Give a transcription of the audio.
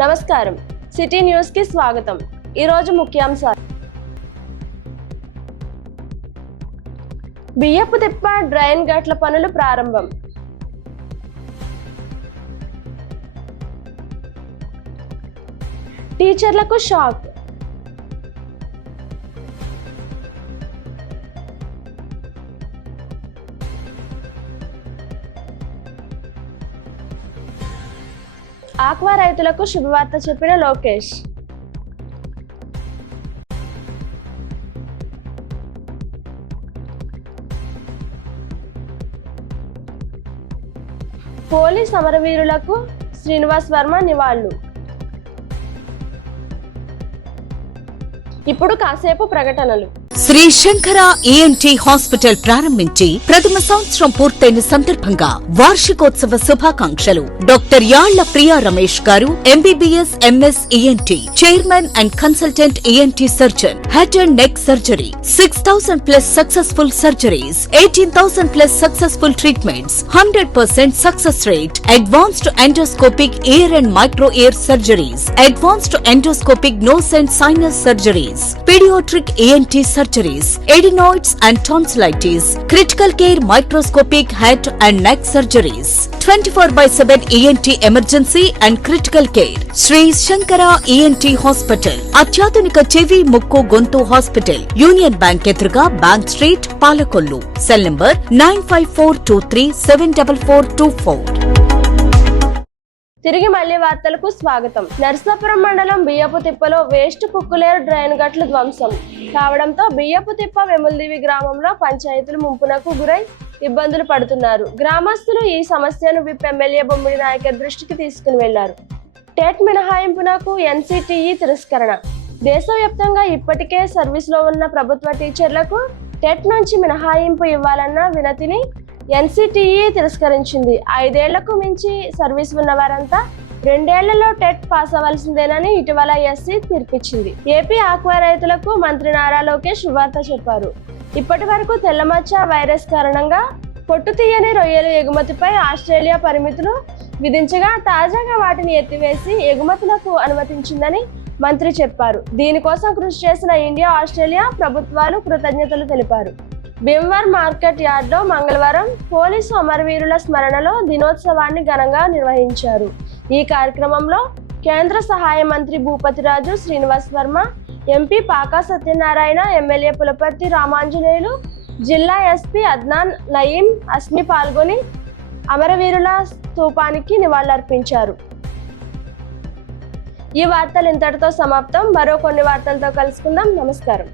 నమస్కారం, city news కి స్వాగతం. ఈ రోజు ముఖ్యాంశాలు: బియ్యపు తిప్ప డ్రైన్ గట్ల పనులు ప్రారంభం. టీచర్లకు షాక్. ఆక్వా రైతులకు శుభవార్త చెప్పిన లోకేష్. పోలీస్ అమరవీరులకు శ్రీనివాస్ వర్మ నివాళులు. ఇప్పుడు కాసేపు ప్రకటనలు. శ్రీ శంకర ఈఎన్టీ హాస్పిటల్ ప్రారంభించి ప్రథమ సంవత్సరం పూర్తయిన సందర్భంగా వార్షికోత్సవ శుభాకాంక్షలు. డాక్టర్ యాళ్ల ప్రియా రమేష్ గారు, MBBS MS ENT, chairman and consultant ENT surgeon, head and neck surgery, 6,000 plus successful surgeries, 18,000 plus successful treatments, 100% success rate, advanced endoscopic ear and micro ear surgeries, advanced endoscopic nose and sinus surgeries, paediatric ENT surgeries, adenoids and tonsillitis, critical care microscopic head and neck surgeries, 24/7 ENT emergency and critical care. Sri Shankara ENT Hospital, అత్యాధునిక చెవి ముక్కు గొంతు hospital, union bank ఎదురుగా bank street, Palakollu. Cell number 9542374424. తిరిగి మళ్లీ వార్తలకు స్వాగతం. నర్సాపురం మండలం బియ్యపు తిప్పలో వేస్ట్ కుక్కులేరు డ్రైన్ గట్లు ధ్వంసం కావడంతో బియ్యపు తిప్ప వెముల్దివి గ్రామంలో పంచాయతీలు ముంపునకు గురై ఇబ్బందులు పడుతున్నారు. గ్రామస్తులు ఈ సమస్యను విప్ ఎమ్మెల్యే బొమ్మిడి నాయకర్ దృష్టికి తీసుకుని వెళ్లారు. టెట్ మినహాయింపునకు ఎన్సిటిఈ తిరస్కరణ. దేశవ్యాప్తంగా ఇప్పటికే సర్వీస్లో ఉన్న ప్రభుత్వ టీచర్లకు టెట్ నుంచి మినహాయింపు ఇవ్వాలన్న వినతిని ఎన్సిటిఈ తిరస్కరించింది. 5 ఏళ్లకు మించి సర్వీస్ ఉన్న వారంతా 2 ఏళ్లలో టెట్ పాస్ అవ్వాల్సిందేనని ఇటీవల ఎస్సీ తీర్పిచ్చింది. ఏపీ ఆక్వా రైతులకు మంత్రి నారా లోకేష్ శుభవార్త చెప్పారు. ఇప్పటి వరకు తెల్లమచ్చ వైరస్ కారణంగా పొట్టు తీయని రొయ్యలు ఎగుమతిపై ఆస్ట్రేలియా పరిమితులు విధించగా తాజాగా వాటిని ఎత్తివేసి ఎగుమతులకు అనుమతించిందని మంత్రి చెప్పారు. దీనికోసం కృషి చేసిన ఇండియా, ఆస్ట్రేలియా ప్రభుత్వాలు కృతజ్ఞతలు తెలిపారు. భీమవరం మార్కెట్ యార్డ్లో మంగళవారం పోలీసు అమరవీరుల స్మరణలో దినోత్సవాన్ని ఘనంగా నిర్వహించారు. ఈ కార్యక్రమంలో కేంద్ర సహాయ మంత్రి భూపతిరాజు శ్రీనివాస్ వర్మ, ఎంపీ పాకా సత్యనారాయణ, ఎమ్మెల్యే పులపర్తి రామాంజనేయులు, జిల్లా ఎస్పీ అద్నాన్ నయీం, అస్మి పాల్గొని అమరవీరుల స్తూపానికి నివాళులర్పించారు. ఈ వార్తలు ఇంతటితో సమాప్తం. మరో కొన్ని వార్తలతో కలుసుకుందాం. నమస్కారం.